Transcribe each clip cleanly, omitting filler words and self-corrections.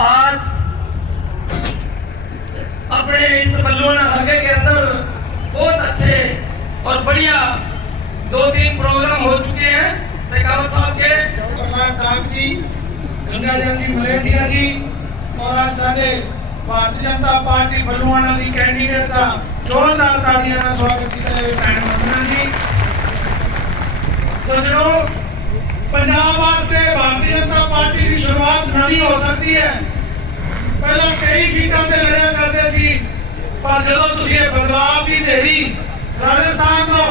आज अपने इस बल्लुआना हलके के अंदर बहुत अच्छे और बढ़िया 2-3 प्रोग्राम हो चुके हैं शेखावत साहब के। प्रहलाद काग जी, गंगाजल जी मलेटिया जी और आज साडे भारतीय जनता पार्टी बल्लुआना दी कैंडीडेट का जोरदार ताड़ियां का स्वागत किया है भैन वंदना जी। सज्जनों, पंजाब वास्ते भारतीय जनता पार्टी की शुरुआत नहीं हो सकती है। पहले कई सीटों से लड़िया करते सी, पर जो तुसी बदलाव की ढेरी राजस्थान तो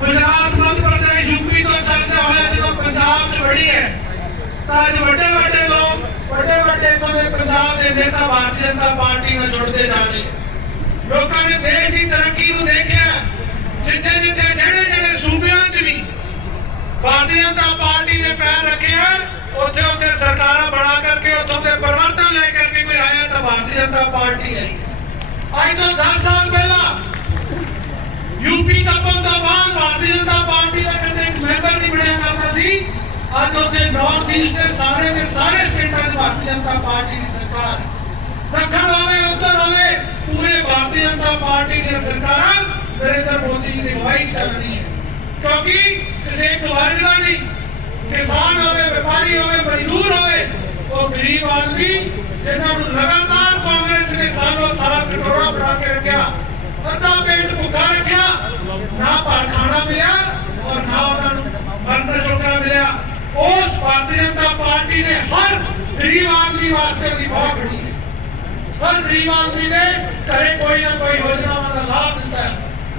गुजरात मध्य प्रदेश यूपी तो चलते हुए जो पंजाब च बड़ी है, ताज बड़े बड़े लोग बड़े तो पंजाब के नेता भारतीय जनता पार्टी में जुड़ते जा रहे। लोगों ने देश की तरक्की को देखा, जिथे जिथे जेड़े जेड़े सूबियां च भी भारतीय जनता पार्टी ने पैर रखे हैं, उथे उथे सरकार बना करके उथों के परिवर्तन लेकर के कोई आया तो भारतीय जनता पार्टी है। आज तो 10 साल पहला यूपी दबन तो बाद भारतीय जनता पार्टी का कदे मैंबर नहीं बनया करता सी। आज उसे नॉर्थ ईस्ट के सारे स्टेटों में भारतीय जनता पार्टी की सरकार, दक्षिण वाले उत्तर वाले पूरे भारतीय जनता पार्टी की सरकार नरेंद्र मोदी की अगुवाई चल रही है। क्योंकि किसी एक वर्ग का नहीं, किसान होवे, व्यापारी होवे, मजदूर होवे, वो गरीब आदमी जिन्होंने लगातार कांग्रेस ने सालों साल कटोरा बना के रखा, अद्धा पेट भुखा रखा, ना भार खाना मिला और ना उन्होंने मरने जोगा मिला। उस भारतीय जनता पार्टी ने हर गरीब आदमी वास्ते उसकी बात खड़ी है। हर गरीब आदमी ने करे कोई ना कोई योजना का लाभ दिता है।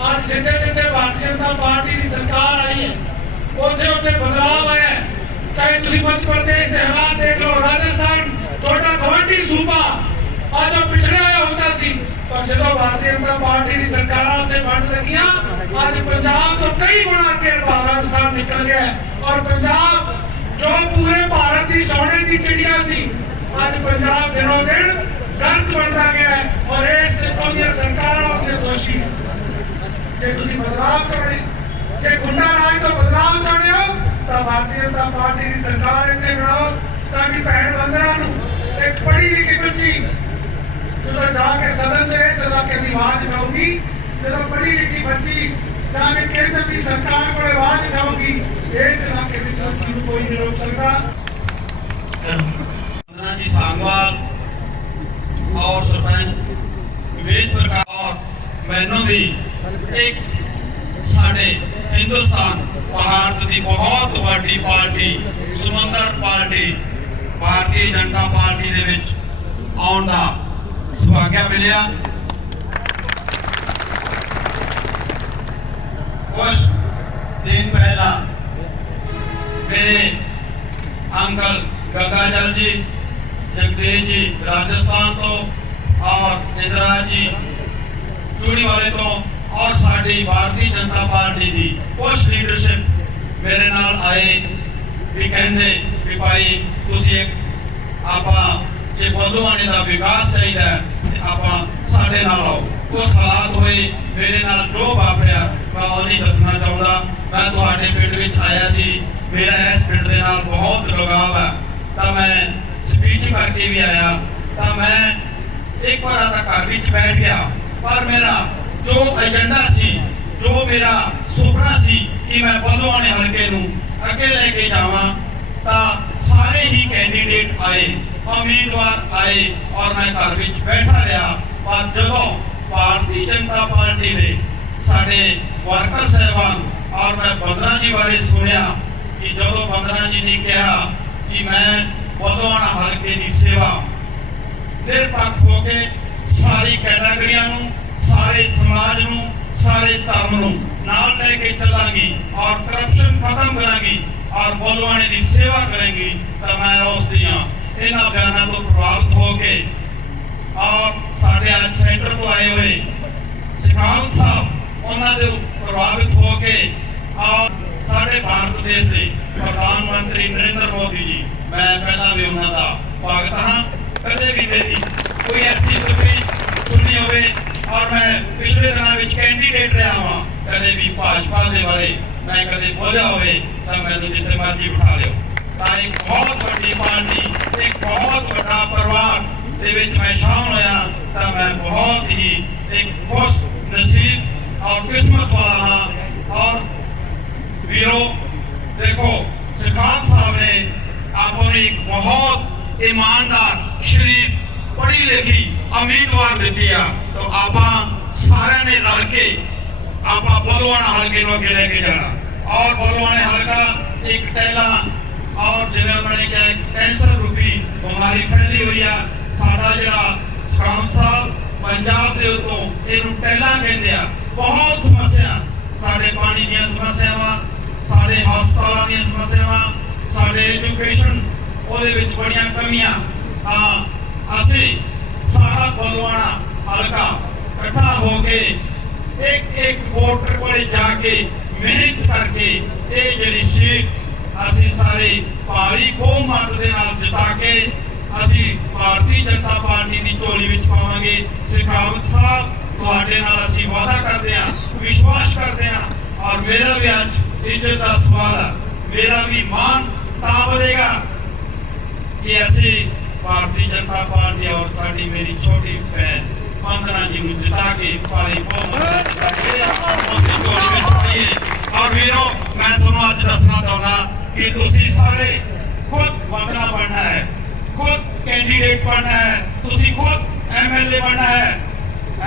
आज जिथे जिथे भारतीय जनता पार्टी की सरकार आई है, उथे उथे बदलाव आया है। चाहे तुम मध्य प्रदेश के हालात देख लो, राजस्थान थोड़ा गवांढी सूबा आज पिछड़ा होता सी, पर जो भारतीय जनता पार्टी की सरकार उसे वंड लगिया, आज पंजाब तो कई गुना के राजस्थान निकल गया है। और पंजाब जो पूरे भारत की सोने की चिड़िया सी, आज पंजाब दिनों दिन गर्क बनता गया है। और इस सरकार अपने दोषी है। जे तुसी बदलाव चाहते, जे गुंडा राज तो बदलाव चाहते हो तो भारतीय जनता पार्टी की सरकार इतने बनाओ। साडी भैन वंदना नूं एक पढ़ी लिखी बच्ची जो जाके सदन च इस इलाके की आवाज उठाऊगी, जो पढ़ी लिखी बच्ची जाके केंद्र की सरकार को आवाज उठाऊगी, इस इलाके की तरक्की को कोई नहीं रोक सकता। वंदना जी सांगवाल और सरपंच विवेक प्रकाश और मैनों भी एक साढ़े हिंदुस्तान भारत की बहुत बड़ी party सुमंदर party Bharatiya Janata party दे विच आउण दा सुभाग्य मिलिया। कुछ दिन पहला मेरे अंकल गंगाजल जी, जगदेव जी राजस्थान तो और इंदिरा जी चूड़ी वाले तो और साड़ी भारतीय जनता पार्टी की कुछ लीडरशिप मेरे नाल आए भी कहते कि भाई तुसी एक आपा जे बल्लुआने का विकास चाहिए ते आपा साडे नाल आओ। कुछ हालात हुए मेरे नाल जो वापरिया मैं वो नहीं दसना चाहता। मैं तुहाडे पिंड विच आया सी, मेरा इस पिंड दे नाल बहुत लगाव है, तो मैं स्पीच करके भी आया। तो मैं एक बार तक घर विच बैठ गया, पर मेरा जो एजेंडा सी, जो मेरा सुपना सी कि मैं बल्लुआने हलके नूं अगे लेके जावां, ता सारे ही कैंडीडेट आए, उम्मीदवार आए और मैं घर विच बैठा रहा। पर जदों भारतीय जनता पार्टी दे साडे वर्कर साहबान और मैं वंदना जी बारे सुनिया कि जदों वंदना जी ने कहा कि मैं बल्लुआना हलके की सेवा निरपक्ष होके सारी कैटेगरियां नूं, सारे समाज नूं, सारे धर्म नूं नाल लेके चलांगी और करप्शन खत्म करांगी और बल्लुआने की सेवा करेंगी। तो मैं उस दियां इन्हां बयानां तो प्रभावित होके और साडे आज सेंटर तो आए हुए शेखावत साहब उन्होंने प्रभावित होके और साडे भारत देश के प्रधानमंत्री नरेंद्र मोदी जी, मैं पहला भी उन्होंने स्वागत हाँ। कदे भी मेरी कोई ऐसी स्पीच सुनी होवे और मैं पिछले दिनों में कैंडीडेट रहा हाँ, कदे भी भाजपा के बारे मैं कदे बोलिया होवे तो मैंने जिथे मर्जी बिठा लियो। एक बहुत बड़ी पार्टी, एक बहुत बड़ा परिवार ਵਿੱਚ ਮੈਂ ਸ਼ਾਮਲ ਹੋਇਆ ਤਾਂ ਮੈਂ ਬਹੁਤ ਹੀ ਇੱਕ ਖੁਸ਼ ਨਸੀਬ और किस्मत वाला हाँ। और वीरों देखो सिखान साहब ने आपको एक बहुत ईमानदार शरीफ पढ़ी लिखी उम्मीदवार दी है तो आप सारे ने रल के आप बलवाना हल्के को अगे लेके जाना और बलवाने हल्का एक टैला और जिन्हें उन्होंने क्या कैंसर रूपी बीमारी फैली हुई है साडा जिला सिखान साहब पंजाब के उतों इनू टैला कहते हैं बहुत समस्या साढ़े पानी दी समस्यावां साढ़े हस्पतालों दी समस्यावां साढ़े एजुकेशन ਉਹਦੇ ਵਿੱਚ ਬੜੀਆਂ ਕਮੀਆਂ ਤਾਂ ਅਸੀਂ ਸਾਰਾ ਬਲਵਾਣਾ ਹਲਕਾ ਇਕੱਠਾ ਹੋ ਕੇ ਇੱਕ ਵੋਟਰ ਕੋਲੇ ਜਾ ਕੇ ਮਿਹਨਤ ਕਰਕੇ ਇਹ ਜਿਹੜੀ ਸੀਟ ਅਸੀਂ ਸਾਰੇ ਭਾਰੀ ਬਹੁਮਤ ਦੇ ਨਾਲ ਜਿਤਾ ਕੇ ਅਸੀਂ ਭਾਰਤੀ ਜਨਤਾ ਪਾਰਟੀ ਦੀ ਝੋਲੀ ਵਿੱਚ ਪਾਵਾਂਗੇ ਸਿਖਾਵਤ ਸਾਹਿਬ ਤੁਹਾਡੇ ਨਾਲ ਅਸੀਂ ਵਾਅਦਾ ਕਰਦੇ ਹਾਂ ਵਿਸ਼ਵਾਸ ਕਰਦੇ ਹਾਂ ਔਰ ਮੇਰਾ ਵੀ ਅੱਜ ਇੱਜ਼ਤ ਦਾ ਸਵਾਲ ਹੈ ਮੇਰਾ ਵੀ ਮਾਣ ਤਾਂ ਵਧੇਗਾ कि ऐसी भारतीय जनता पार्टी और साड़ी मेरी छोटी बहन वंदना जी को जिता के पारी और वीरों मैं ਤੁਹਾਨੂੰ ਅੱਜ ਦੱਸਣਾ ਚਾਹੁੰਦਾ कि ਤੁਸੀਂ ਸਾਰੇ खुद वंदना बनना है खुद कैंडिडेट बनना है ਤੁਸੀਂ खुद एमएलए बनना है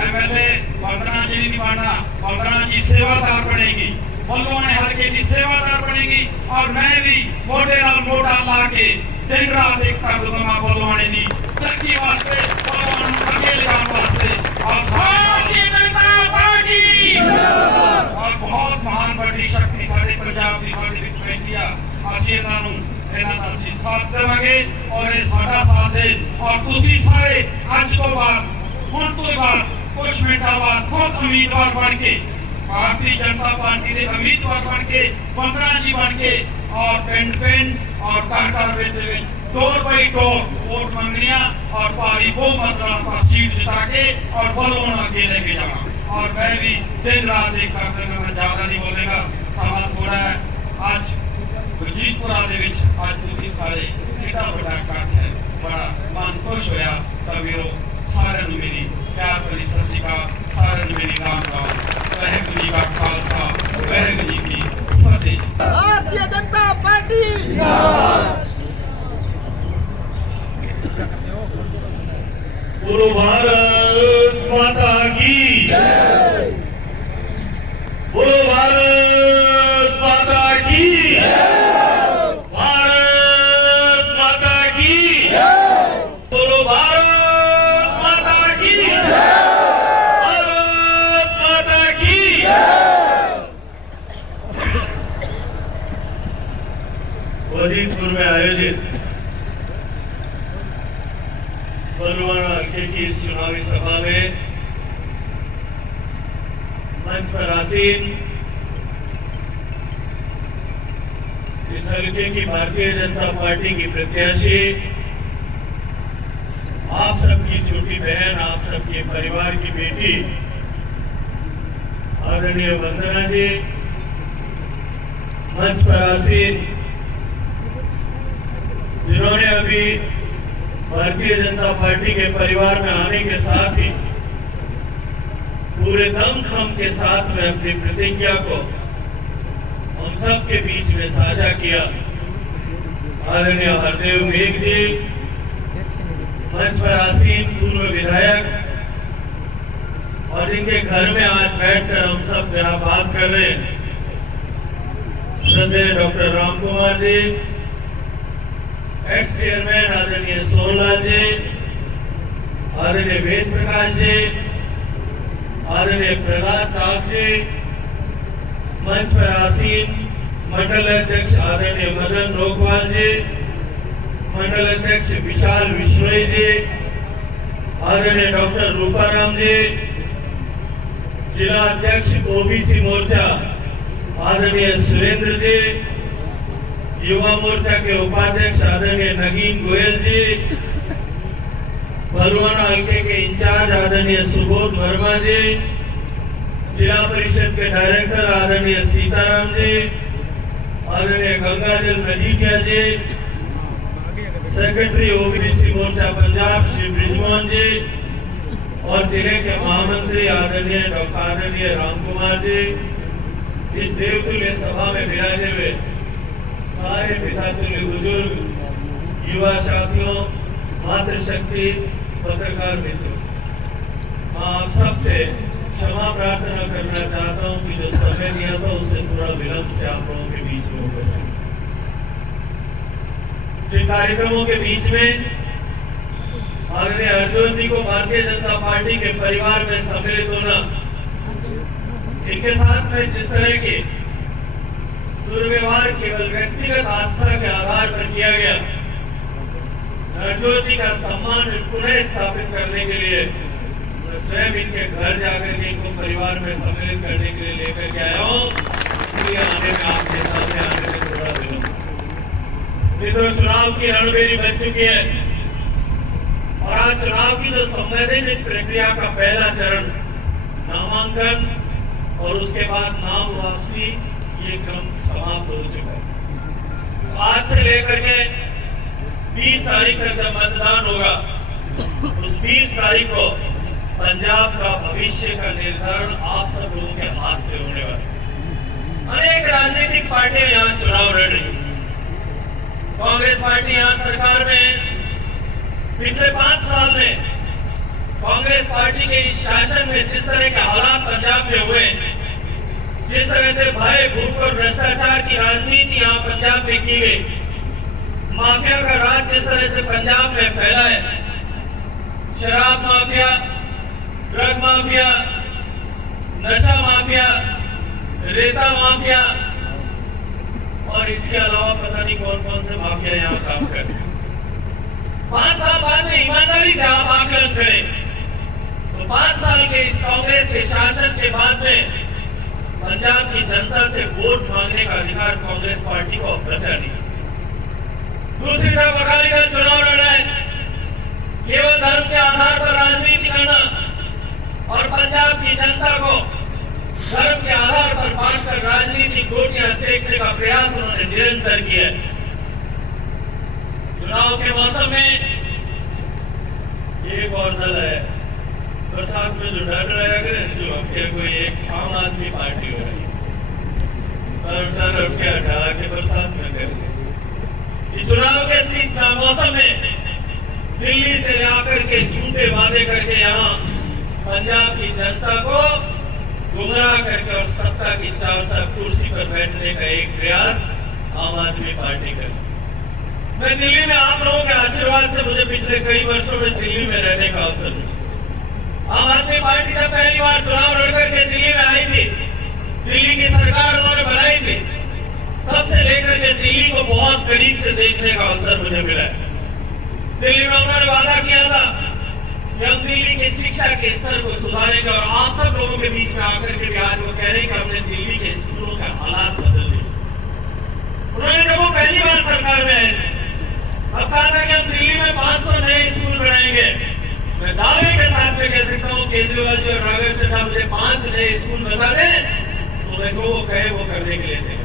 एमएलए वंदना जी नहीं बनना वंदना जी सेवादार बनेगी बलवाने हल्के की सेवादार बनेगी और मैं भी मोटे नाल मोटा ला के दिन रात एक कर दूंगा बलवाने दी तरक्की वास्ते बलवान आगे ले जाने वास्ते और भारतीय जनता पार्टी और बहुत महान बड़ी शक्ति साडे पंजाब दी साडे विच बैठी आ ਅਸੀਂ ਇਹਨਾਂ ਦਾ ਅਸੀਂ ਸਾਥ ਦੇਵਾਂਗੇ ਔਰ ਇਹ ਸਾਡਾ ਸਾਥ ਦੇ ਔਰ ਤੁਸੀਂ ਸਾਰੇ ਅੱਜ ਤੋਂ ਬਾਅਦ ਹੁਣ ਤੋਂ ਬਾਅਦ ਕੁਝ ਮਿੰਟਾਂ ਬਾਅਦ ਖੁਦ ਉਮੀਦਵਾਰ ਬਣ ਕੇ भारतीय जनता पार्टी के उम्मीदवार बन के 15 जी बन के और पिंड पिंड और घर डोर बाई डोर वोट मंगनिया और भारी बहुमत पर सीट जिता के और बलवाना आगे लेके जाना और मैं भी दिन रात एक कर देना मैं ज्यादा नहीं बोलेगा समा थोड़ा है आज वजीरपुरा आज तुसी सारे एडा बड़ा इकट्ठ है बड़ा मन खुश होया तवीरो सारे मेरी प्यार भरी सत श्री अकाल सारे मेरी राम राम वाहेगुरू जी का खालसा वाहेगुरू जी की फतेह भारतीय जनता पार्टी बोलो भारत माता की जय बोलो भारत माता की जय भारत माता की जय बोलो भारत माता की भारत माता की वजीरपुर में आयोजित बलवाना हल्के की इस चुनावी सभा में मंच पर आसीन इस हल्के की भारतीय जनता पार्टी की प्रत्याशी आप सबकी छोटी बहन आप सबके परिवार की बेटी आदरणीय वंदना जी मंच पर आसीन जिन्होंने अभी भारतीय जनता पार्टी के परिवार में आने के साथ ही पूरे दमखम के साथ में अपनी प्रतिज्ञा को हम सब के बीच में साझा किया आदरणीय हरदेव मेघ जी मंच पर आसीन पूर्व विधायक और जिनके घर में आज बैठकर हम सब जरा बात कर रहे हैं श्रद्धेय doctor Ram Kumar ji x chairman आदरणीय सोनलाल जी आदरणीय वेद प्रकाश जी आदरणीय प्रहलाद ताक जी मंच पर आसीन मंडल अध्यक्ष आदरणीय मदन रोकवाल जी मंडल अध्यक्ष विशाल विश्नोई जी आदरणीय डॉक्टर रूपाराम जी जिला अध्यक्ष ओबीसी मोर्चा आदरणीय सुरेंद्र जी युवा मोर्चा के उपाध्यक्ष आदरणीय नगीन गोयल जी बलवाना हल्के के इंचार्ज आदरणीय सुबोध वर्मा जी जिला परिषद के डायरेक्टर आदरणीय सीताराम जी आदरणीय गंगाजल मजीठिया जी सेक्रेटरी ओबीसी मोर्चा पंजाब श्री ब्रिजमोहन जी और जिले के महामंत्री आदरणीय डॉक्टर आदरणीय राम कुमार जी, इस देवतुल्य सभा में विराजे हुए सारे पितातुल्य बुजुर्ग, युवा साथियों, मातृशक्ति, पत्रकार मित्रों, आप सबसे क्षमा प्रार्थना करना चाहता हूं कि जो समय दिया था उससे थोड़ा विलंब से आप लोगों के बीच में उपस्थित। जिन कार्यक्रमों के बीच में आदरणीय अर्जुन जी को भारतीय जनता पार्टी के परिवार में सम्मिलित होना, इनके साथ में जिस तरह के दुर्व्यवहार केवल व्यक्तिगत आस्था के आधार पर किया गया, अर्जुन जी का सम्मान पुनः स्थापित करने के लिए मैं स्वयं इनके घर जाकर के इनको परिवार में सम्मिलित करने के लिए लेकर के आया हूँ। इसलिए आने में आपके सामने आने में थोड़ा विलंब। मित्रों, चुनाव की रणभेरी बन चुकी है और आज चुनाव की जो संवैधानिक प्रक्रिया का पहला चरण नामांकन और उसके बाद नाम वापसी, ये क्रम समाप्त हो चुका है। आज से लेकर के 20 तारीख तक जब मतदान होगा, उस 20 तारीख को पंजाब का भविष्य का निर्धारण आप सब लोगों के हाथ से होने वाला है। अनेक राजनीतिक पार्टियां यहाँ चुनाव लड़ रही। कांग्रेस पार्टी यहाँ सरकार में पिछले 5 साल में कांग्रेस पार्टी के इस शासन में जिस तरह के हालात पंजाब में हुए, जिस तरह से भय, भूख और भ्रष्टाचार की राजनीति यहाँ पंजाब में की गई, माफिया का राज जिस तरह से पंजाब में फैला है, शराब माफिया, ड्रग माफिया, नशा माफिया, रेता माफिया और इसके अलावा पता नहीं कौन कौन से माफिया यहाँ काम कर रहे हैं। 5 साल बाद में ईमानदारी से आप आकलन करें तो 5 साल के इस कांग्रेस के शासन के बाद में पंजाब की जनता से वोट मांगने का अधिकार कांग्रेस पार्टी को अब बचा नहीं। दूसरी तरफ अकाली दल चुनाव लड़ रहा है, केवल धर्म के आधार पर राजनीति करना और पंजाब की जनता को धर्म के आधार पर बांटकर राजनीतिक गोटियां सेकने का प्रयास उन्होंने निरंतर किया है। चुनाव के मौसम में एक और दल है बरसात में जो डर रहा है, जो अब कोई एक आम आदमी पार्टी हो रही है, अब क्या हटा के बरसात में करेंगे। चुनाव के मौसम में दिल्ली से आकर के झूठे वादे करके यहाँ पंजाब की जनता को गुमराह करके और सत्ता की चार कुर्सी पर बैठने का एक प्रयास आम आदमी पार्टी कर। मैं दिल्ली में आप लोगों के आशीर्वाद से मुझे पिछले कई वर्षों में दिल्ली में रहने का अवसर मिला। आम आदमी पार्टी जब पहली बार चुनाव लड़कर के दिल्ली में आई थी, दिल्ली की सरकार उन्होंने बनाई थी, तब से लेकर के दिल्ली को बहुत करीब से देखने का अवसर मुझे मिला है। दिल्ली में उन्होंने वादा किया था कि हम दिल्ली की शिक्षा के स्तर को सुधारेंगे और आप सब लोगों के बीच में आकर के भी आज वो कह रहे हैं कि हमने दिल्ली के स्कूलों का हालात बदल दिए। उन्होंने जब वो पहली बार सरकार में आए, अब कहा था कि हम दिल्ली में 500 नए स्कूल बनाएंगे। मैं दावे के साथ में कह सकता हूँ केजरीवाल जी और राघव चड्ढा मुझे 5 नए स्कूल बता दें तो मैं वो कहे वो करने के लिए थे।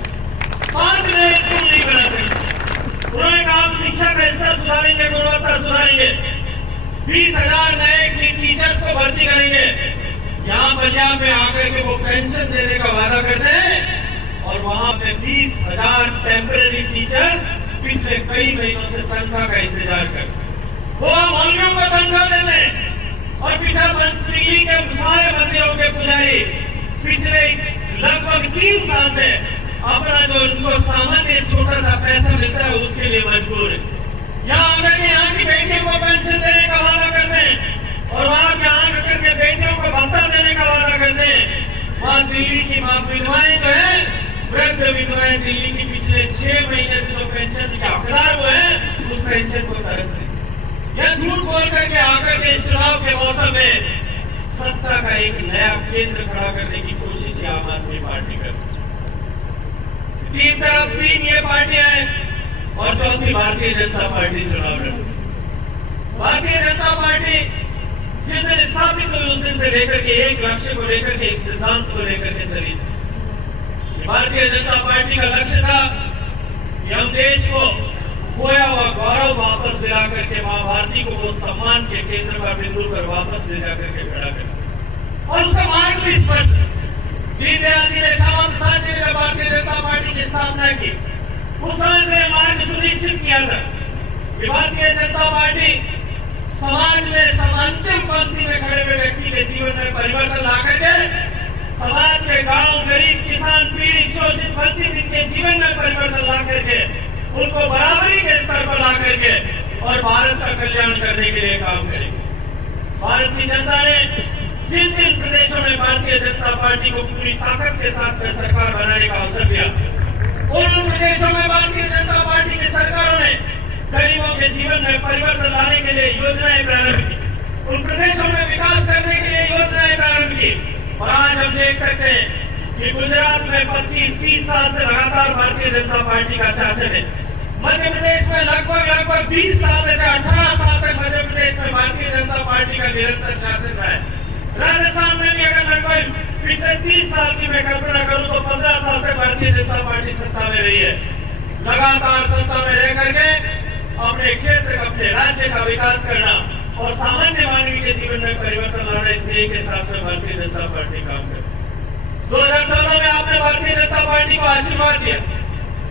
5 नए स्कूल नहीं बना सकते। उन्होंने कहा हम शिक्षा का स्तर सुधारेंगे, गुणवत्ता सुधारेंगे, 20,000 नए टीचर्स को भर्ती करेंगे। यहाँ पंजाब में आकर के वो पेंशन देने का वादा करते हैं और वहां पे 20,000 टेम्पररी टीचर्स पिछले कई महीनों से तनख्वाह का इंतजार कर वो मौलवियों को तनख्वाह देने और पिछले दिल्ली के सारे मंदिरों के पुजारी पिछले लगभग 3 साल से अपना जो उनको सामान्य छोटा सा पैसा मिलता है उसके लिए मजबूर है। यहाँ आकर के यहाँ की बेटियों को पेंशन देने का वादा करते हैं और वहाँ के आकर के बेटियों को भत्ता देने का वादा करते हैं। वहाँ दिल्ली की माँ विधवाएं जो है, वृद्ध विधवाएं दिल्ली की पिछले 6 महीने से जो पेंशन के हकदार हुए हैं उस पेंशन को तरस रही। यह झूठ बोल करके आकर के चुनाव के मौसम में सत्ता का एक नया केंद्र खड़ा करने की कोशिश आम आदमी पार्टी कर। 3 ये पार्टियां हैं और चौथी भारतीय जनता पार्टी चुनाव लड़ी। भारतीय जनता पार्टी जिस दिन स्थापित हुई उस दिन से लेकर के एक लक्ष्य को लेकर के, एक सिद्धांत को लेकर के चली थी। भारतीय जनता पार्टी का लक्ष्य था कि हम देश को खोया हुआ गौरव वापस दिला करके मां भारती को वो सम्मान के केंद्र पर बिंदु पर वापस ले जा करके खड़ा कर। और उसका मार्ग भी स्पष्ट है। दीनदयाल जी ने, श्यामा प्रसाद जी ने जब भारतीय जनता पार्टी की स्थापना की, उस समय से मार्ग सुनिश्चित किया था कि भारतीय जनता पार्टी समाज में अंतिम पंक्ति में खड़े हुए व्यक्ति के जीवन में परिवर्तन ला करके समाज के गांव, गरीब, किसान, पीड़ित, शोषित, वंचित इनके जीवन में परिवर्तन ला करके उनको बराबरी के स्तर पर ला करके और भारत का कल्याण करने के लिए काम करेंगे। भारत की जनता ने जिन जिन प्रदेशों में भारतीय जनता पार्टी को पूरी ताकत के साथ में सरकार बनाने का अवसर दिया, उन प्रदेशों में भारतीय जनता पार्टी की सरकारों ने गरीबों के जीवन में परिवर्तन लाने के लिए योजनाएं प्रारंभ की, उन प्रदेशों में विकास करने के लिए योजनाएं प्रारंभ की। और आज हम देख सकते हैं कि गुजरात में 25-30 साल से लगातार भारतीय जनता पार्टी का शासन है। मध्य प्रदेश में लगभग 20 साल में से 18 साल तक मध्य प्रदेश में भारतीय जनता पार्टी का निरंतर शासन रहा है। राजस्थान में भी अगर लगभग पिछले 30 साल की मैं कल्पना करूं तो 15 साल तक भारतीय जनता पार्टी सत्ता में रही है। लगातार सत्ता में रह करके अपने क्षेत्र, अपने राज्य का विकास करना और सामान्य मानवी के जीवन में परिवर्तन लाना, इस ध्येय के साथ में भारतीय जनता पार्टी काम कर 2014 में आपने भारतीय जनता पार्टी को आशीर्वाद दिया।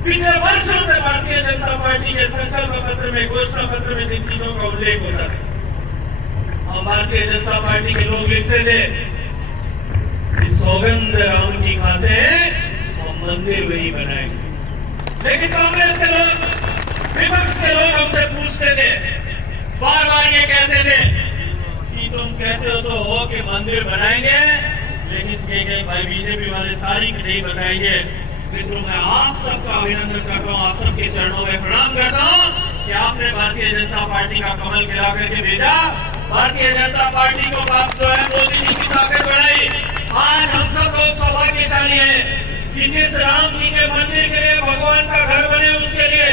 पिछले वर्षों से भारतीय जनता पार्टी के संकल्प पत्र में, घोषणा पत्र में जिन चीजों का उल्लेख होता है, हम भारतीय जनता पार्टी के लोग लिखते थे कि सौगंध राम की खाते हैं, हम मंदिर वही बनाएंगे। लेकिन कांग्रेस के लोग, विपक्ष के लोग हमसे पूछते थे, बार बार ये कहते थे कि तुम कहते हो तो हो कि मंदिर बनाएंगे, लेकिन भाई बीजेपी वाले तारीख नहीं बताएंगे। मित्रों, मैं आप सबका अभिनंदन करता हूँ, आप सबके चरणों में प्रणाम करता हूँ कि आपने भारतीय जनता पार्टी का कमल खिला करके भेजा। भारतीय जनता पार्टी को जो है मोदी जी की ताकत बढ़ाई। आज हम सब लोग सौभाग्यशाली हैं कि जिस राम जी के मंदिर के लिए, भगवान का घर बने, उसके लिए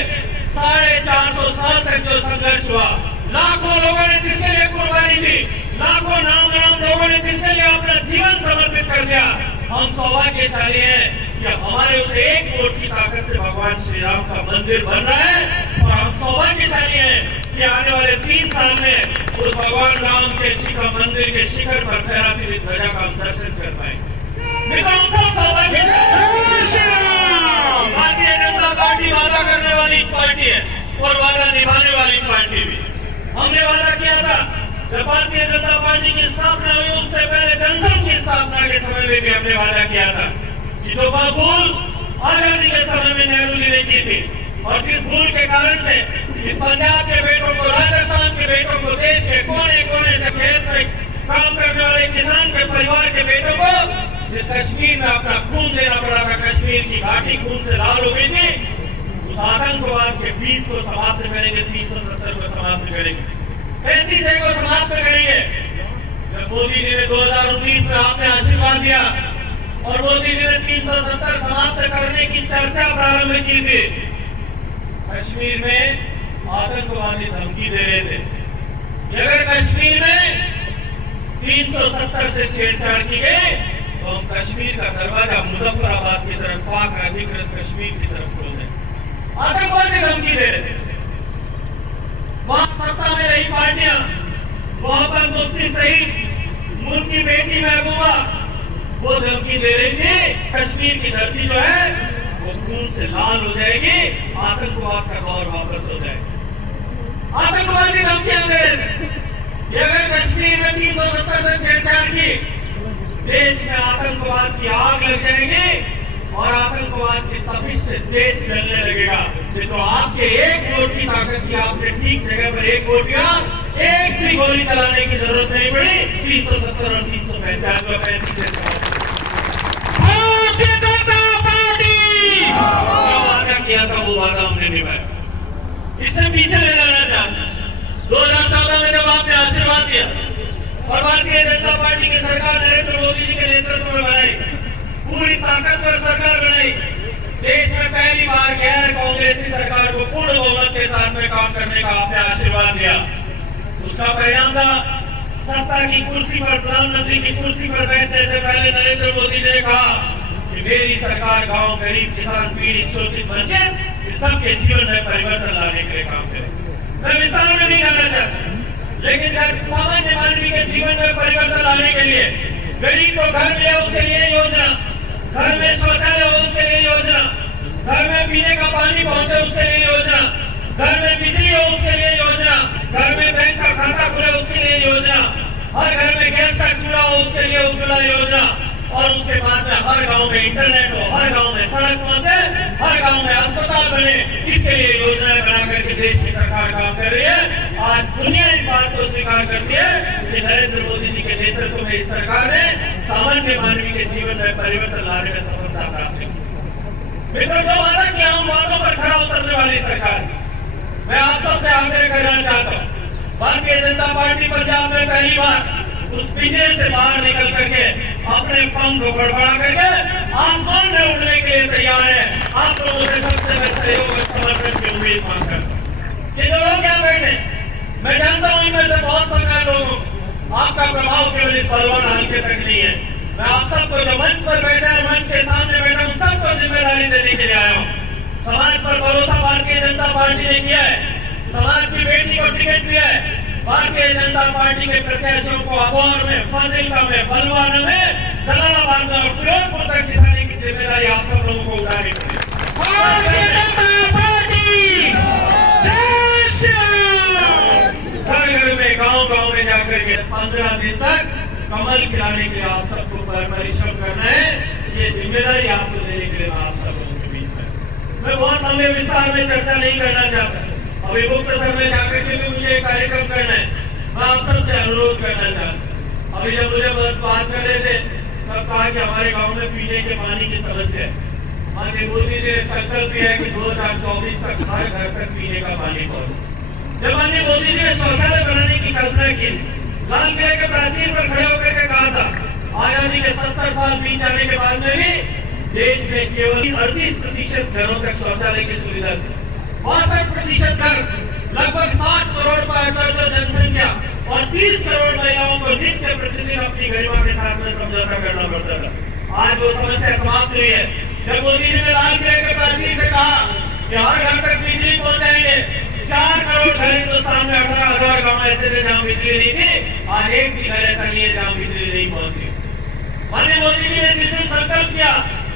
450 साल तक जो संघर्ष हुआ, लाखों लोगों ने जिसके लिए कुर्बानी दी, लाखों नाम लोगों ने जिसके लिए अपना जीवन समर्पित कर दिया, हम सौभाग्यशाली हैं कि हमारे उस एक वोट की ताकत से भगवान श्री राम का मंदिर बन रहा है। और हम सौभाग्यशाली हैं कि आने वाले 3 साल में उस भगवान राम के शिखर मंदिर के शिखर पर फहराती हुई ध्वजा का हम दर्शन कर पाएंगे। भारतीय जनता पार्टी वादा करने वाली पार्टी है और वादा निभाने वाली पार्टी भी। हमने वादा किया था जब भारतीय जनता पार्टी की स्थापना हुई, उससे पहले जनसंघ की स्थापना के समय में भी हमने वादा किया था कि जो भूल आजादी के समय में नेहरू जी ने की थी, और जिस भूल के कारण से इस पंजाब के बेटों को, राजस्थान के बेटों को, देश के कोने कोने से खेत में काम करने वाले किसान के परिवार के बेटों को जिस कश्मीर में अपना खून देना पड़ा था, कश्मीर की घाटी खून से लाल हो गई थी, उस आतंकवाद के बीज को समाप्त करेंगे, 370 को समाप्त करेंगे, 35 को समाप्त करेंगे। जब मोदी जी ने 2019 में आपने आशीर्वाद दिया और मोदी जी ने 370 समाप्त करने की चर्चा प्रारंभ की थी, कश्मीर में आतंकवादी धमकी दे रहे थे कि अगर कश्मीर में 370 से छेड़छाड़ की गई तो हम कश्मीर का दरवाजा मुजफ्फराबाद की तरफ, पाक अधिकृत कश्मीर की तरफ खोल दें। आतंकवादी धमकी दे रहे थे। वहां सत्ता में रही पार्टियां, वहां पर मुफ्ती सईद, मुल्क की बेटी महबूबा, वो धमकी दे रही थी कश्मीर की धरती जो है वो खून से लाल हो जाएगी, आतंकवाद का दौर वापस हो जाएगा। आतंकवादी धमकियां दे रहे थे अगर कश्मीर में 370 से छेड़छाड़ की, देश में आतंकवाद की आग लग जाएगी और आतंकवाद की तपिश से देश जलने लगेगा। तो आपके एक वोट की ताकत की आपने ठीक जगह पर एक वोट दिया, एक भी गोली चलाने की जरूरत नहीं पड़ी। 370 और 395 भारतीय जनता पार्टी जो वादा किया था वो वादा हमने निभाया। इससे पीछे ले जाना चाहते 2014 में जब आपने आशीर्वाद दिया और भारतीय जनता पार्टी की सरकार नरेंद्र मोदी जी के नेतृत्व में बनाई, पूरी ताकतवर सरकार बनाई, देश में पहली बार गैर कांग्रेसी सरकार को पूर्ण बहुमत के साथ में काम करने का आपने आशीर्वाद दिया। उसका परिणाम था सत्ता की कुर्सी पर, प्रधानमंत्री की कुर्सी पर बैठने से पहले नरेंद्र मोदी ने कहा कि मेरी सरकार गांव, गरीब, किसान, पीड़ित, शोषित, वंचित कि सबके जीवन में परिवर्तन लाने के लिए काम करें। मैं विस्तार में नहीं जाना चाहता, लेकिन सामान्य मानवी के जीवन में परिवर्तन लाने के लिए गरीब को घर मिले उसके लिए योजना, घर में शौचालय हो उसके लिए योजना, घर में पीने का पानी पहुंचे उसके लिए योजना, घर में बिजली हो उसके लिए योजना, घर में बैंक का खाता खुले उसके लिए योजना, हर घर में गैस का चूल्हा हो उसके लिए उज्ज्वला योजना, और उसके बाद में हर गांव में इंटरनेट हो, हर गांव में सड़क पहुंचे, हर गांव में अस्पताल बने, इसके लिए योजनाएं बना करके देश की सरकार काम कर रही है। आज दुनिया इस बात को स्वीकार करती है कि नरेंद्र मोदी जी के नेतृत्व में इस सरकार ने सामान्य मानवी के जीवन में परिवर्तन लाने में सफलता प्राप्त की। मित्रों, जो वादा किया उन वादों पर खरा उतरने वाली सरकार, मैं आप सबसे आग्रह करना चाहता हूँ, भारतीय जनता पार्टी पंजाब में पहली बार उस पिंजरे से बाहर निकल करके अपने पंख को फड़फड़ा करके आसमान में उड़ने के लिए तैयार है। आप लोगों से सबसे मैं सहयोग और समर्थन की उम्मीद मांग करता हूँ। ये जो लोग यहाँ बैठे, मैं जानता हूँ इनमें से बहुत सारे लोगों आपका प्रभाव केवल इस बलवान हल्के तक नहीं है। मैं आप सबको जो मंच पर बैठे हैं, मंच के सामने बैठे, उन सबको जिम्मेदारी देने के लिए आया हूँ। समाज पर भरोसा भारतीय जनता पार्टी ने किया है, समाज की बेटी को टिकट दिया है। भारतीय जनता पार्टी के प्रत्याशियों को अबोहर में, फाजिल्का में, बलवाना में, जलालाबाद में और फिरोजपुर तक जिताने की जिम्मेदारी आप सब लोगों को उठानी पड़ेगी। भारतीय जनता पार्टी जय श्री राम। घर में, गांव में जाकर के 15 दिन तक कमल खिलाने के लिए आप सबको परिश्रम करना है। ये जिम्मेदारी आपको देने के लिए मैं आप सब लोगों के बीच में, मैं बहुत लंबे विस्तार में चर्चा नहीं करना चाहता। अभी मुक्त समय जाकर के भी मुझे एक कार्यक्रम करना है। मैं आप सबसे अनुरोध करना चाहता हूँ। अभी जब मुझे बात कर रहे थे तब कहा कि हमारे गांव में पीने के पानी की समस्या है। माननीय मोदी जी ने संकल्प किया है कि 2024 तक हर घर तक पीने का पानी पहुंचे। जब माननीय मोदी जी ने शौचालय बनाने की कल्पना की, लाल किले के प्राचीर पर खड़े होकर के कहा था, आजादी के 70 साल बीत जाने के बाद में भी देश में केवल 38% घरों तक शौचालय की सुविधा थी। 62% घर, लगभग 60 करोड़ पर जनसंख्या और 30 करोड़ महिलाओं को नित्य प्रतिदिन अपनी गरिमा के साथ में समझौता करना पड़ता था। आज वो समस्या समाप्त हुई है। जब मोदी जी ने लाल किले के प्राचीर से कहा कि हर घर तक बिजली पहुंचाएंगे, 4 करोड़ घर हिंदुस्तान में 18,000 गांव ऐसे थे जहां बिजली नहीं थी। आज एक भी घर ऐसा नहीं है जहां बिजली नहीं पहुंची। माननीय मोदी जी ने जिस दिन संकल्प किया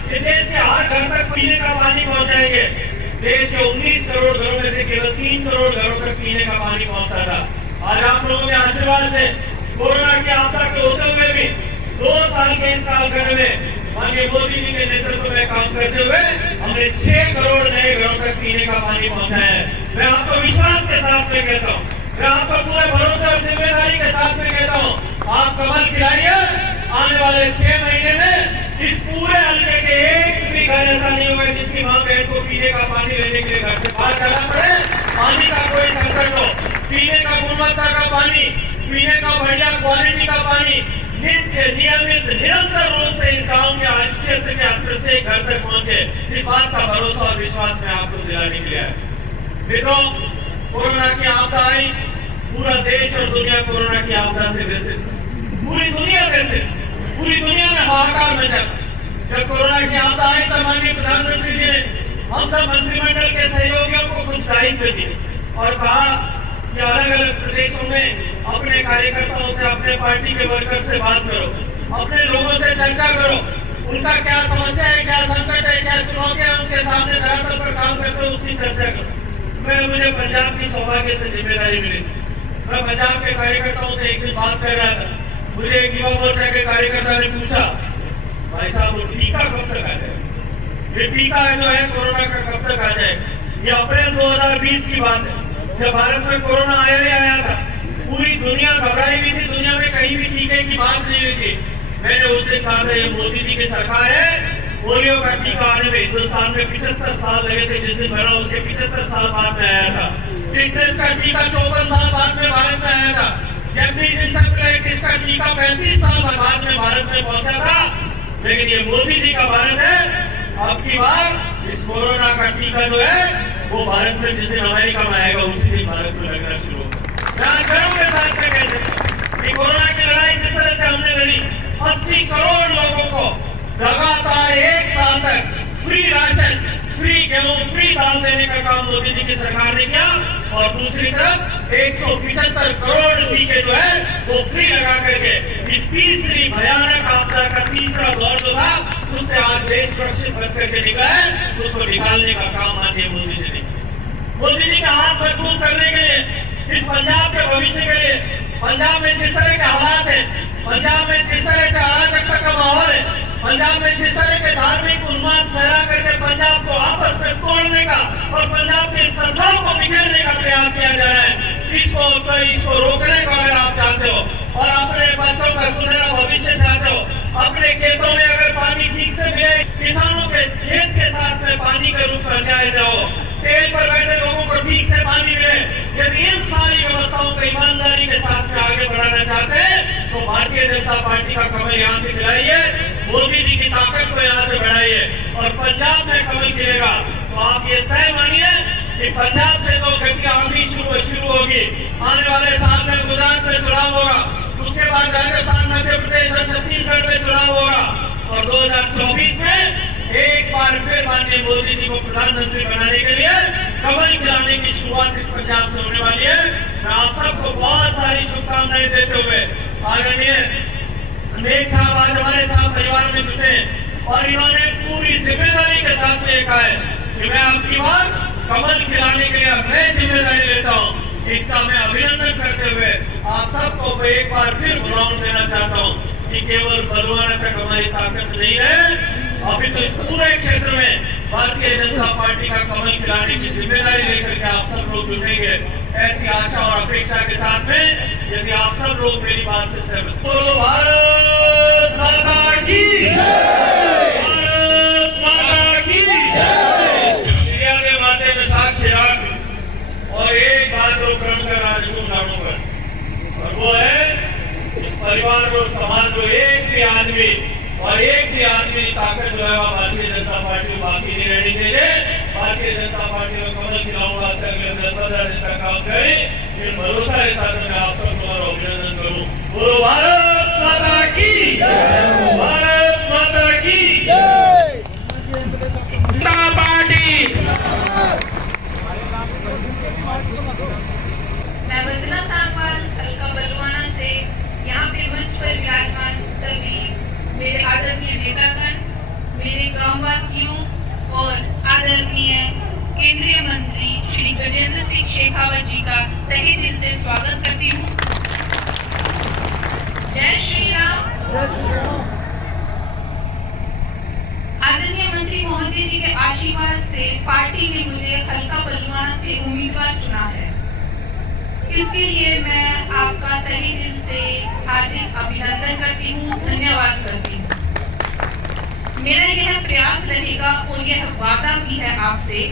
कि देश के हर घर तक पीने का पानी पहुंचाएंगे, देश के 19 करोड़ घरों में से केवल 3 करोड़ घरों तक पीने का पानी पहुंचता था। आज आप लोगों के आशीर्वाद से कोरोना की आपदा के होते हुए भी 2 साल के इस कालखंड में माननीय मोदी जी के नेतृत्व में काम करते हुए हमने 6 करोड़ नए घरों तक पीने का पानी पहुंचाया है। मैं आपको विश्वास के साथ में कहता हूँ, मैं आपको पूरे भरोसे और जिम्मेदारी के साथ में कहता हूँ, आप कमल खिलाइए। आने वाले 6 महीने में इस पूरे हल्के के एक भी घर ऐसा नहीं होगा जिसकी मां बहन को पीने का पानी लेने के लिए घर से बाहर जाना पड़े। पानी का कोई संकट हो, पीने का गुणवत्ता का पानी, पीने का बढ़िया क्वालिटी का पानी नित्य नियमित निरंतर रूप से इस गांव के आज क्षेत्र के प्रत्येक घर तक पहुंचे, इस बात का भरोसा और विश्वास में आपको दिलाने के लिए आया। मित्रों, कोरोना की आपदा आई, पूरा देश और दुनिया कोरोना की आपदा से ग्रसित, पूरी दुनिया ग्रसित, पूरी दुनिया में हाहाकार मचा। जब कोरोना की आपदा आई तब माननीय प्रधानमंत्री जी ने हम सब मंत्रिमंडल के सहयोगियों को कुछ दायित्व दिए और कहा कि अलग अलग प्रदेशों में अपने कार्यकर्ताओं से, अपने पार्टी के वर्कर से बात करो, अपने लोगों से चर्चा करो, उनका क्या समस्या है, क्या संकट है, क्या चुनौतियां हैं, उनके सामने धरातल पर काम करते हो उसकी चर्चा करो। मुझे पंजाब की सौभाग्य से जिम्मेदारी मिली। मैं पंजाब के कार्यकर्ताओं से एक दिन बात कर रहा था। मुझे एक युवा मोर्चा के कार्यकर्ता ने पूछा, भाई साहब वो टीका कब तक आ जाएगा? ये टीका जो है कोरोना का कब तक आ जाएगा? ये अप्रैल 2020 की बात है, जब भारत में कोरोना आया ही आया था। पूरी दुनिया घबराई हुई थी, दुनिया में कहीं भी टीके की बात नहीं हुई थी। मैंने उस दिन कहा था ये मोदी जी की सरकार है, पोलियो का टीका आने में हिंदुस्तान में 75 साल लगे थे। जिस दिन बना उसके 75 साल बाद में आया था। टिटनेस का टीका 54 साल बाद में भारत में आया था। जैपनीज इंसेफ्लाइटिस का टीका 35 साल बाद में भारत में पहुंचा था। लेकिन ये मोदी जी का भारत है। अब की बार इस कोरोना का टीका जो है वो भारत में जिस दिन अमेरिका में आएगा उसी दिन भारत में लगना शुरू होगा। गर्व के साथ में कह सकते हैं कोरोना की लड़ाई जिस तरह से हमने लड़ी, 80 करोड़ लोगों को लगातार 1 साल तक फ्री राशन, फ्री गेहूं फ्री दाल देने का काम मोदी जी की सरकार ने किया, और दूसरी तरफ 175 करोड़ रुपए के जो है वो फ्री लगा करके इस तीसरी भयानक आपदा का तीसरा दौर जो था उससे आज देश सुरक्षित बच करके निकला है, उसको निकालने का काम माननीय मोदी जी ने किया। मोदी जी का हाथ मजबूत करने के लिए, इस पंजाब के भविष्य के लिए, पंजाब में जिस तरह के हालात है, पंजाब में जिस तरह से अराजकता का माहौल है, पंजाब में जिस तरह के धार्मिक उन्माद फैला करके पंजाब को आपस में तोड़ने का और पंजाब की सरकार को बिखेरने का प्रयास किया जा रहा है, इसको रोकने का अगर आप चाहते हो और अपने बच्चों का सुनहरा भविष्य चाहते हो, अपने खेतों में अगर पानी ठीक से मिले, किसानों के खेत के साथ में पानी के रूप में अन्याय न हो, तेल पर बैठे लोगों को ठीक से पानी मिले, यदि इन सारी व्यवस्थाओं को ईमानदारी के साथ में आगे बढ़ाना चाहते हैं तो भारतीय जनता पार्टी का कमल यहाँ से खिलाइए, मोदी जी की ताकत को यहाँ से बढ़ाइए और पंजाब में कमल खिलेगा। तो आप ये तय मानिए कि पंजाब से तो गति आंधी शुरू होगी, आने वाले साल में गुजरात में चुनाव होगा, उसके बाद राजस्थान, मध्य प्रदेश और छत्तीसगढ़ में चुनाव होगा और 2024 में एक बार फिर माननीय मोदी जी को प्रधानमंत्री बनाने के लिए कमल खिलाने की शुरुआत इस पंजाब से होने वाली है। मैं आप सबको बहुत सारी शुभकामनाएं देते हुए आदरणीय अनेक साहब आज हमारे साथ परिवार में जुटे और इन्होंने पूरी जिम्मेदारी के साथ में कहा है कि मैं आपकी बात कमल खिलाने के लिए अब मैं जिम्मेदारी लेता हूँ। इसका मैं अभिनंदन करते हुए आप सबको एक बार फिर बुलाव देना चाहता हूँ कि केवल बलवाना तक हमारी ताकत नहीं है, अभी तो इस पूरे क्षेत्र में भारतीय जनता पार्टी का कमल खिलाने की जिम्मेदारी लेकर के आप सब लोग जुटेंगे, ऐसी आशा और अपेक्षा के साथ में यदि आप सब लोग मेरी बात से सहमत। बोलो भारत माता की जय, भारत माता की जय। इंडिया के माथे में साक्ष्य रख और एक बात को प्रण कर राजगुरु नामों पर, और वो है इस परिवार को समाज को एक भी आदमी की ताकत जो है वह भारतीय जनता पार्टी को बाकी नहीं रहनी चाहिए। भारतीय जनता पार्टी को कमल खिलाऊंगा जनता काम करे, ये भरोसा के साथ मैं आप सब तुम्हारा अभिनंदन करूं। बोलो भारत माता की, भारत माता की जनता पार्टी। मैं वंदना सांगवाल हल्का बलवाना से यहाँ पे मंच पर विराजमान सभी मेरे आदरणीय नेतागण, मेरे ग्रामवासियों और आदरणीय केंद्रीय मंत्री श्री गजेंद्र सिंह शेखावत जी का तहे दिल से स्वागत करती हूँ। जय श्री राम। आदरणीय मंत्री महोदय जी के आशीर्वाद से पार्टी ने मुझे हल्का बलवाना से उम्मीदवार चुना है, इसके लिए मैं आपका तहे दिल से हार्दिक अभिनंदन करती हूँ, धन्यवाद करती हूँ। मेरा यह प्रयास रहेगा और यह वादा भी है आपसे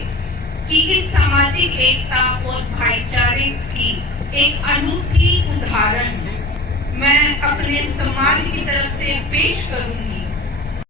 कि इस सामाजिक एकता और भाईचारे की एक अनूठी उदाहरण मैं अपने समाज की तरफ से पेश करूंगी।